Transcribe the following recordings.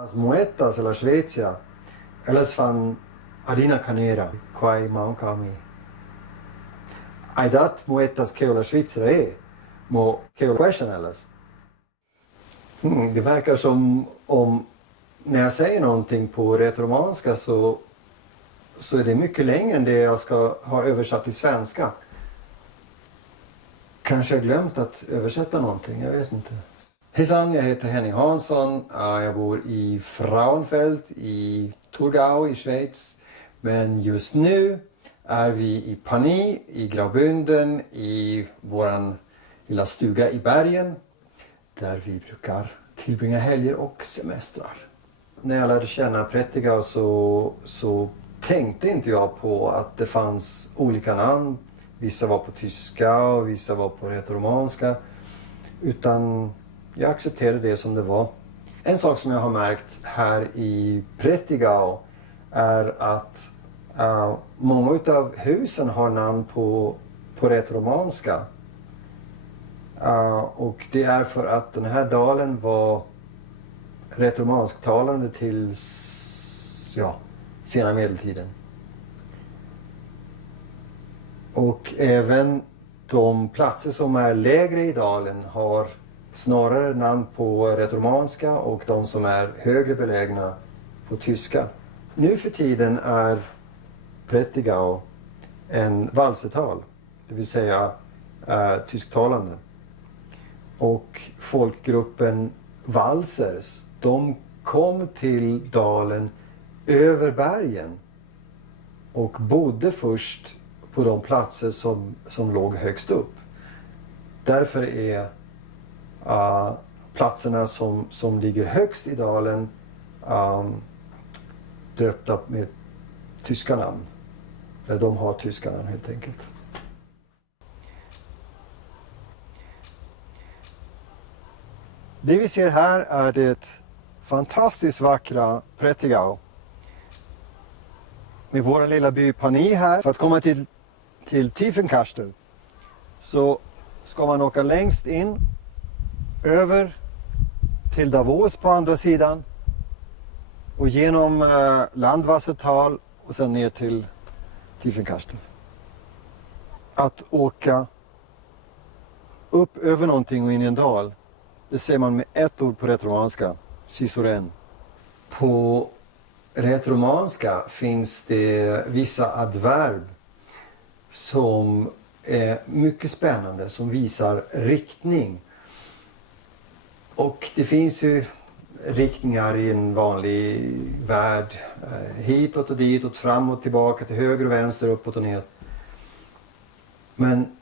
Las moetas eller Svezia, elas fan adina canera, quae mancami. Aidat moetas que la Svizzera mo que question elas. Det verkar som om när jag säger någonting på rätoromanska så är det mycket längre än det jag ska ha översatt till svenska. Kanske jag glömt att översätta någonting, jag vet inte. Hejsan, jag heter Henning Hansson. Jag bor i Frauenfeld i Thurgau i Schweiz. Men just nu är vi i Pagny i Graubünden i våran lilla stuga i bergen. Där vi brukar tillbringa helger och semestrar. När jag lärde känna Prättigau så tänkte inte jag på att det fanns olika namn. Vissa var på tyska och vissa var på rätoromanska. Utan jag accepterade det som det var. En sak som jag har märkt här i Prättigau är att många av husen har namn på rätoromanska. Och det är för att den här dalen var rätoromansktalande till sena medeltiden. Och även de platser som är lägre i dalen har snarare namn på rätoromanska och de som är högre belägna på tyska. Nu för tiden är Prättigau en valsetal, det vill säga tysktalande. Och folkgruppen valsers, de kom till dalen över bergen och bodde först på de platser som låg högst upp. Därför är platserna som ligger högst i dalen döpta med tyska namn. Eller de har tyska namn helt enkelt. Det vi ser här är det fantastiskt vackra Prättigau. Med vår lilla by Pagny här. För att komma till Tiefenkastel så ska man åka längst in över till Davos på andra sidan och genom Landwassertal och sen ner till Tiefenkastel. Att åka upp över någonting och in i en dal, det ser man med ett ord på rätoromanska, sisoren. På rätoromanska finns det vissa adverb som är mycket spännande, som visar riktning. Och det finns ju riktningar i en vanlig värld, hitåt och ditåt, framåt, tillbaka, till höger och vänster, uppåt och ner. Men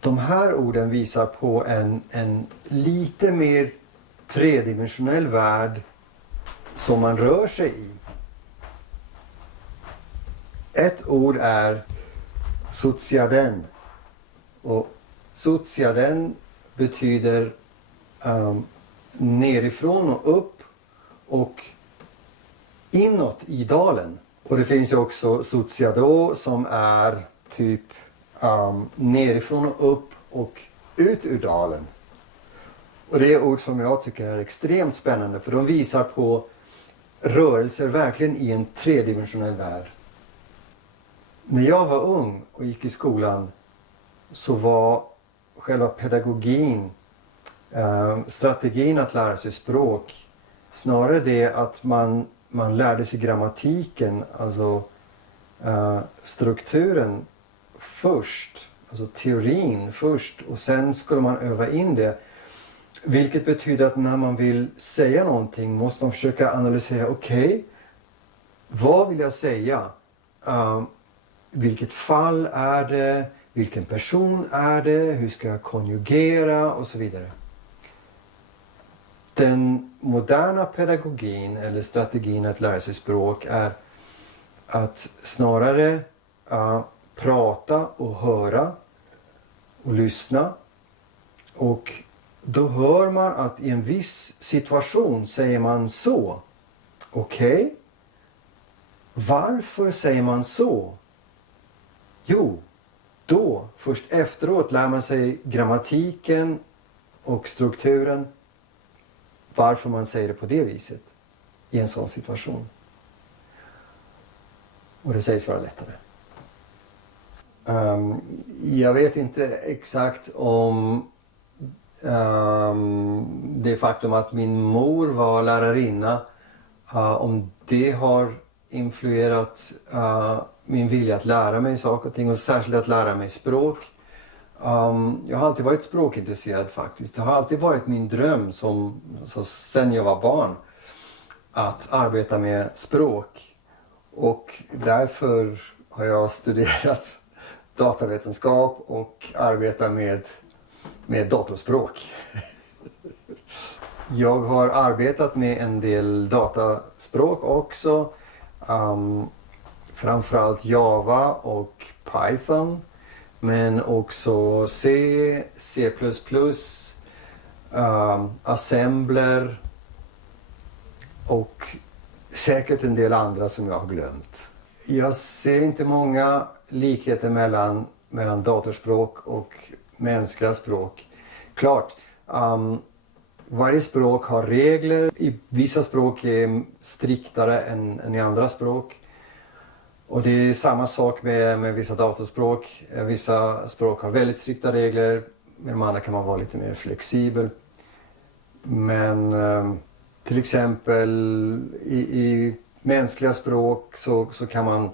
de här orden visar på en lite mer tredimensionell värld som man rör sig i. Ett ord är soziaden. Och soziaden betyder nerifrån och upp och inåt i dalen. Och det finns ju också sociado som är typ nerifrån och upp och ut ur dalen. Och det är ord som jag tycker är extremt spännande, för de visar på rörelser verkligen i en tredimensionell värld. När jag var ung och gick i skolan så var själva pedagogin, strategin att lära sig språk, snarare det att man lärde sig grammatiken, alltså strukturen först, alltså teorin först, och sen skulle man öva in det. Vilket betyder att när man vill säga någonting måste man försöka analysera, okej, vad vill jag säga? Vilket fall är det? Vilken person är det? Hur ska jag konjugera? Och så vidare. Den moderna pedagogin eller strategin att lära sig språk är att snarare prata och höra och lyssna. Och då hör man att i en viss situation säger man så. Okej. Varför säger man så? Jo, då, först efteråt lär man sig grammatiken och strukturen. varför man säger det på det viset i en sån situation. Och det sägs vara lättare. Jag vet inte exakt om det faktum att min mor var lärarinna, om det har influerat min vilja att lära mig saker och ting, och särskilt att lära mig språk. Jag har alltid varit språkintresserad faktiskt. Det har alltid varit min dröm sen jag var barn att arbeta med språk. Och därför har jag studerat datavetenskap och arbetat med datorspråk. Jag har arbetat med en del dataspråk också. Framförallt Java och Python. Men också C, C++, assembler och säkert en del andra som jag har glömt. Jag ser inte många likheter mellan datorspråk och mänskliga språk. Klart, varje språk har regler. I vissa språk är striktare än i andra språk. Och det är samma sak med vissa datorspråk. Vissa språk har väldigt strikta regler. Med de andra kan man vara lite mer flexibel. Men till exempel i mänskliga språk så kan man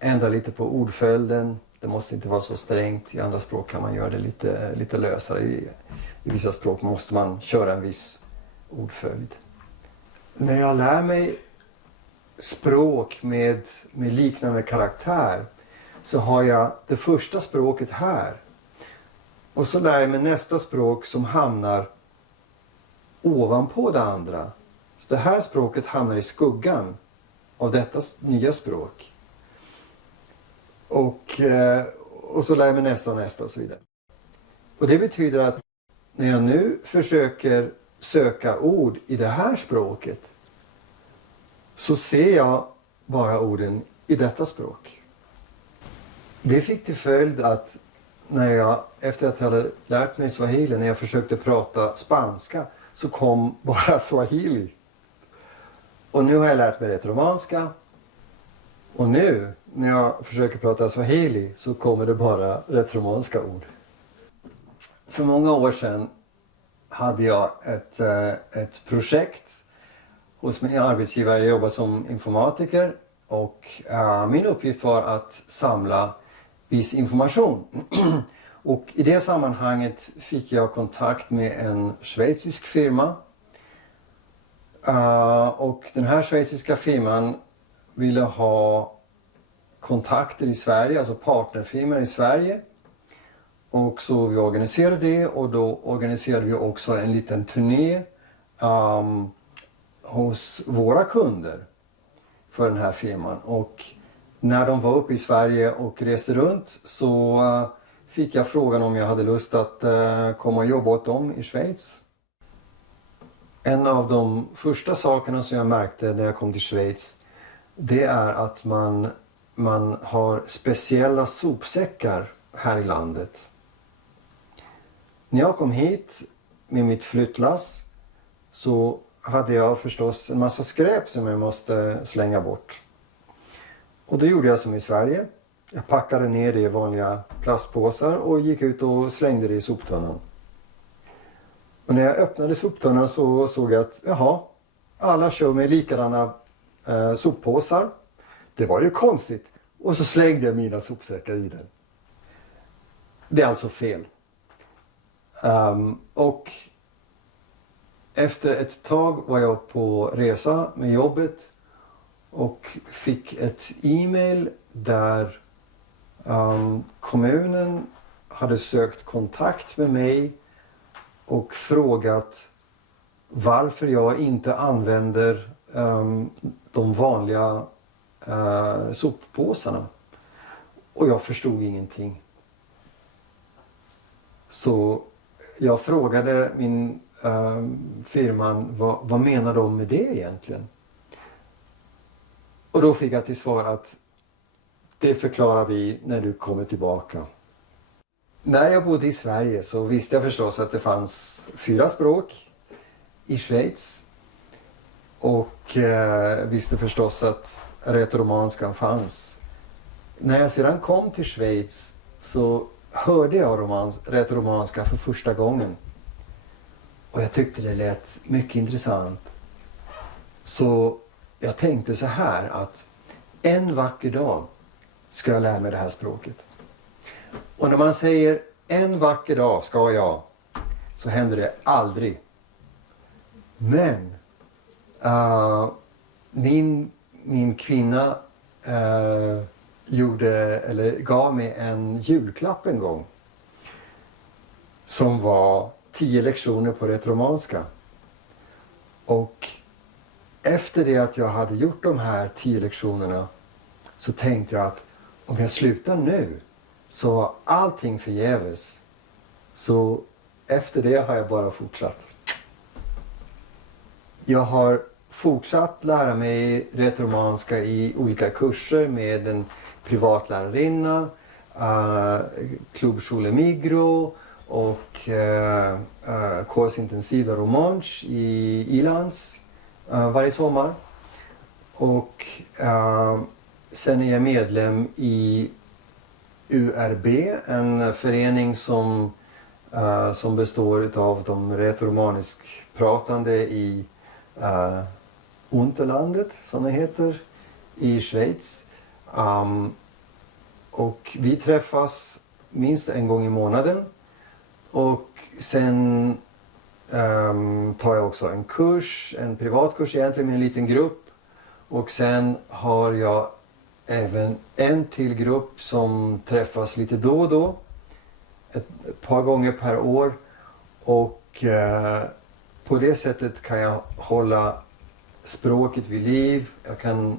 ändra lite på ordföljden. Det måste inte vara så strängt. I andra språk kan man göra det lite lösare. I vissa språk måste man köra en viss ordföljd. När jag lär mig språk med liknande karaktär så har jag det första språket här. Och så lär jag mig nästa språk som hamnar ovanpå det andra. Så det här språket hamnar i skuggan av detta nya språk. Och så lär jag mig nästa och nästa och så vidare. Och det betyder att när jag nu försöker söka ord i det här språket så ser jag bara orden i detta språk. Det fick till följd att efter att jag hade lärt mig swahili, när jag försökte prata spanska, så kom bara swahili. Och nu har jag lärt mig rätt-romanska. Och nu när jag försöker prata swahili så kommer det bara rätt-romanska ord. För många år sedan hade jag ett projekt hos min arbetsgivare. Jag jobbade som informatiker och min uppgift var att samla viss information. Och i det sammanhanget fick jag kontakt med en schweizisk firma. Och den här schweiziska firman ville ha kontakter i Sverige, alltså partnerfirmor i Sverige. Och så vi organiserade det, och då organiserade vi också en liten turné hos våra kunder för den här firman. Och när de var uppe i Sverige och reste runt så fick jag frågan om jag hade lust att komma och jobba åt dem i Schweiz. En av de första sakerna som jag märkte när jag kom till Schweiz, det är att man har speciella sopsäckar här i landet. När jag kom hit med mitt flyttlass så hade jag förstås en massa skräp som jag måste slänga bort. Och då gjorde jag som i Sverige. Jag packade ner det i vanliga plastpåsar och gick ut och slängde det i soptunnan. Och när jag öppnade soptunnan så såg jag att alla kör med likadana soppåsar. Det var ju konstigt. Och så slängde jag mina sopsäckar i den. Det är alltså fel. Och efter ett tag var jag på resa med jobbet och fick ett e-mail där kommunen hade sökt kontakt med mig och frågat varför jag inte använder de vanliga soppåsarna. Och jag förstod ingenting. Så jag frågade min firman, vad menar de med det egentligen? Och då fick jag till svar att det förklarar vi när du kommer tillbaka. När jag bodde i Sverige så visste jag förstås att det fanns 4 språk. i Schweiz och visste förstås att rätoromanskan fanns. När jag sedan kom till Schweiz så hörde jag rätoromanska för första gången. Och jag tyckte det lät mycket intressant. Så jag tänkte så här att en vacker dag ska jag lära mig det här språket. Och när man säger en vacker dag ska jag, så händer det aldrig. Men min kvinna gav mig en julklapp en gång. Som var 10 lektioner på rätoromanska. Och efter det att jag hade gjort de här 10 lektionerna så tänkte jag att om jag slutar nu så var allting förgäves. Så efter det har jag bara fortsatt. Jag har fortsatt lära mig rätoromanska i olika kurser med en privatlärarinna, Klubb Migro och Kurs Intensiva Romansch i Ilands varje sommar. Och sen är jag medlem i URB, en förening som består av de rätoromaniskpratande i Unterlandet, som det heter, i Schweiz. Och vi träffas minst en gång i månaden. Och sen tar jag också en kurs, en privatkurs egentligen med en liten grupp. Och sen har jag även en till grupp som träffas lite då och då. Ett par gånger per år. Och på det sättet kan jag hålla språket vid liv. Jag kan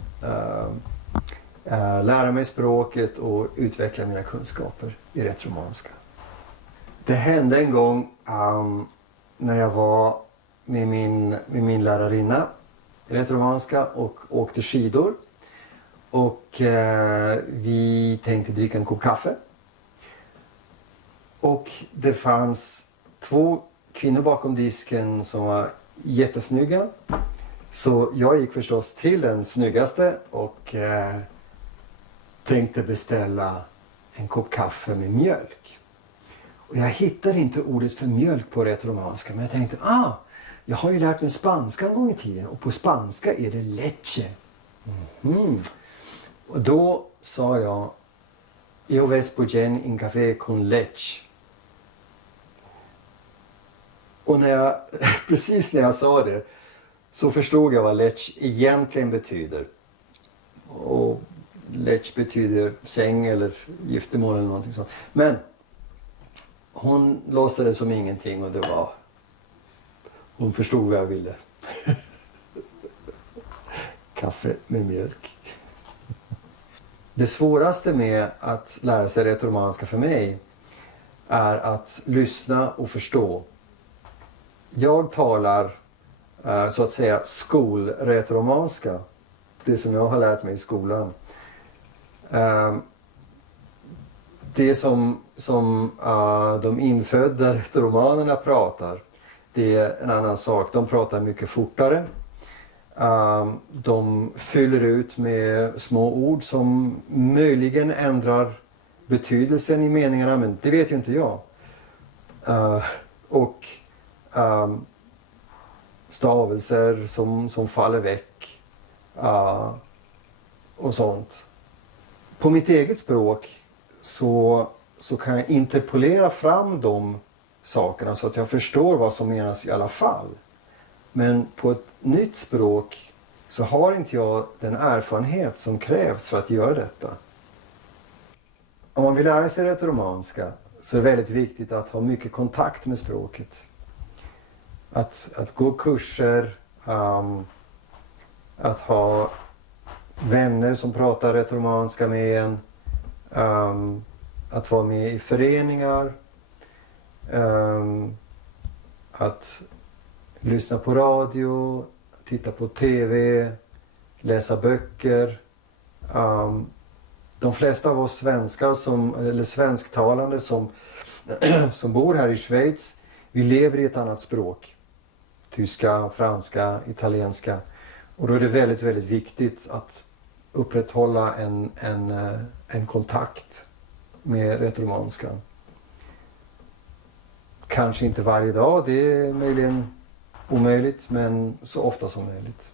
lära mig språket och utveckla mina kunskaper i rätoromanska. Det hände en gång när jag var med min lärarinna i rätoromanska och åkte skidor. Och vi tänkte dricka en kopp kaffe. Och det fanns 2 kvinnor bakom disken som var jättesnygga. Så jag gick förstås till den snyggaste och tänkte beställa en kopp kaffe med mjölk. Och jag hittade inte ordet för mjölk på rätoromanska, men jag tänkte, jag har ju lärt mig spanska en gång i tiden och på spanska är det leche. Och då sa jag, "Io vespogen in café con leche." Och precis när jag sa det så förstod jag vad lech egentligen betyder. Och lech betyder säng eller giftermål eller någonting sånt. Men hon låtsades som ingenting och hon förstod vad jag ville. Kaffe med mjölk. Det svåraste med att lära sig rätoromanska för mig är att lyssna och förstå. Jag talar så att säga skolrätoromanska. Det som jag har lärt mig i skolan. Det som de infödda rätoromanerna pratar, det är en annan sak. De pratar mycket fortare. De fyller ut med små ord som möjligen ändrar betydelsen i meningarna, men det vet ju inte jag. Och stavelser som faller väck och sånt. På mitt eget språk så kan jag interpolera fram de sakerna så att jag förstår vad som menas i alla fall. Men på ett nytt språk så har inte jag den erfarenhet som krävs för att göra detta. Om man vill lära sig rätoromanska så är det väldigt viktigt att ha mycket kontakt med språket. Att gå kurser, att ha vänner som pratar rätoromanska med en, att vara med i föreningar, att lyssna på radio, titta på TV, läsa böcker. De flesta av oss svenskar eller svensktalande som bor här i Schweiz, vi lever i ett annat språk. tyska, franska, italienska. Och då är det väldigt, väldigt viktigt att upprätthålla en kontakt med rätoromanskan. Kanske inte varje dag, det är möjligen omöjligt, men så ofta som möjligt.